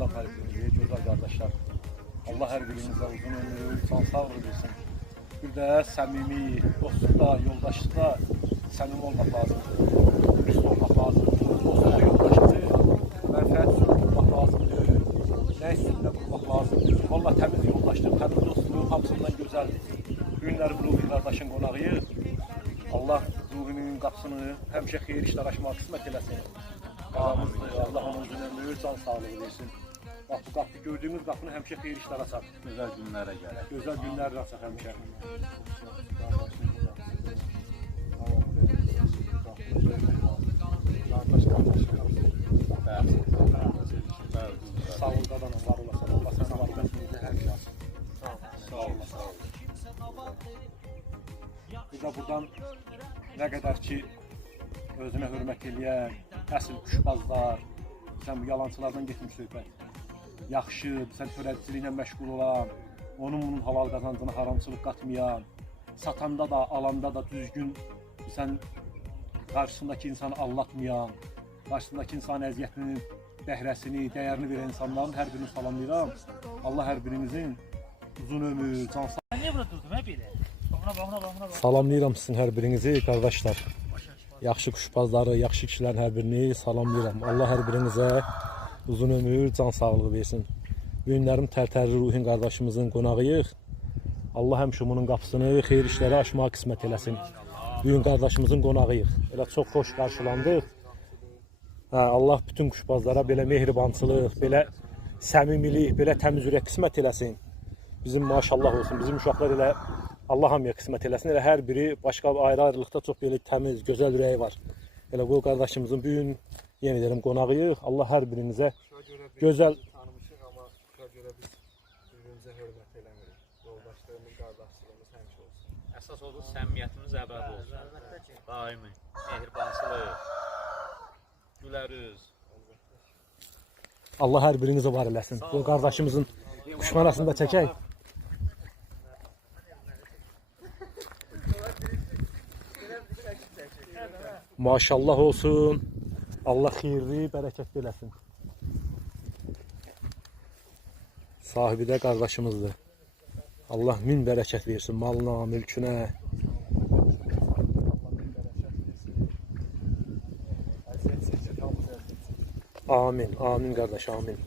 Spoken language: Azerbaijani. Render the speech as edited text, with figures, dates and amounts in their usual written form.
salamlayıram hər birinizi, gözəl qardaşlar. Allah hər birinizə uzun ömür, can sağlığı versin. Bir də səmimi, dostluqda, yoldaşlıqda səmimi olmaq lazımdır. Dürüst olmaq lazımdır. Dostluq yoldaşlığı, mənfəət tutmaq lazımdır. Nə üstündə tutmaq lazımdır. Valla təmiz yoldaşlıq, təmiz dostluq hamısından gözəldir. Günlər Ruhi qardaşın qonağıyıq. Allah Ruhinin qapısını həmişə xeyir işlər açmaq qismət eləsin. Qalamızdır, Allah onun uzun ömür, can sağlığı versin. Bax bu qapı, gördüyünüz qapını həmişə xeyir işlər açar. Gözəl günlərə gəlir. Gözəl günlər açar həmişə. Sağ ol qadanım, var olasın. Allah sənə var olasın, həmişə açsın. Sağ ol. Biz də buradan nə qədər ki özünə hörmət eləyən, əsl kuşbazlar, sən bu yalancılardan getmiş söhbət. Yaxşı, sən törədiciliklə məşğul olan, onun halal qazancına haramçılıq qatmayan, satanda da, alanda da düzgün, sən qarşısındakı insanı allatmayan, qarşısındakı insanın əziyyətinin bəhrəsini, dəyərini verən insanların hər birini salamlayıram. Allah hər birinizin uzun ömür, can sağlığı. Niyə burada durdum hə belə? Baxına. Salamlayıram sizin hər birinizi, qardaşlar. Yaxşı kuşbazları, yaxşı kişilərin hər birini salamlayıram. Allah hər birinizə uzun ömür, can sağlığı versin. Günlərim Tərtərli Ruhin qardaşımızın qonağıyıq. Allah həmişə bunun qapısını xeyir işləri açmağa qismət eləsin. Bugün qardaşımızın qonağıyıq. Elə çox xoş qarşılandıq. Allah bütün kuşbazlara belə mehribançılıq, belə səmimilik, belə təmiz ürək qismət eləsin. Bizim maşallah olsun, bizim uşaqlar elə Allah hamıya qismət eləsin. Elə hər biri başqa ayrı-ayrılıqda çox belə təmiz, gözəl ürəyi var. Elə bu qardaşımızın bugün yenə deyirəm qonağıyıq. Allah hər birinizə gözəl tanımışıq, amma uşaq görə biz bir-birimizə hörmət eləmirik. Yoldaşlığımız, qardaşlığımız həmişə olsun. Əsas odur səmimiyyətimiz əbədi olsun. Daimi, mehribançılıq, gülərüz. Allah hər birinizə var eləsin. Bu qardaşımızın kuşxanasını da çəkək. Maşallah olsun. Allah xeyirli, bərəkətli eləsin. Sahibi də qardaşımızdır. Allah min bərəkət versin malına, mülkünə. Amin, amin qardaş, amin.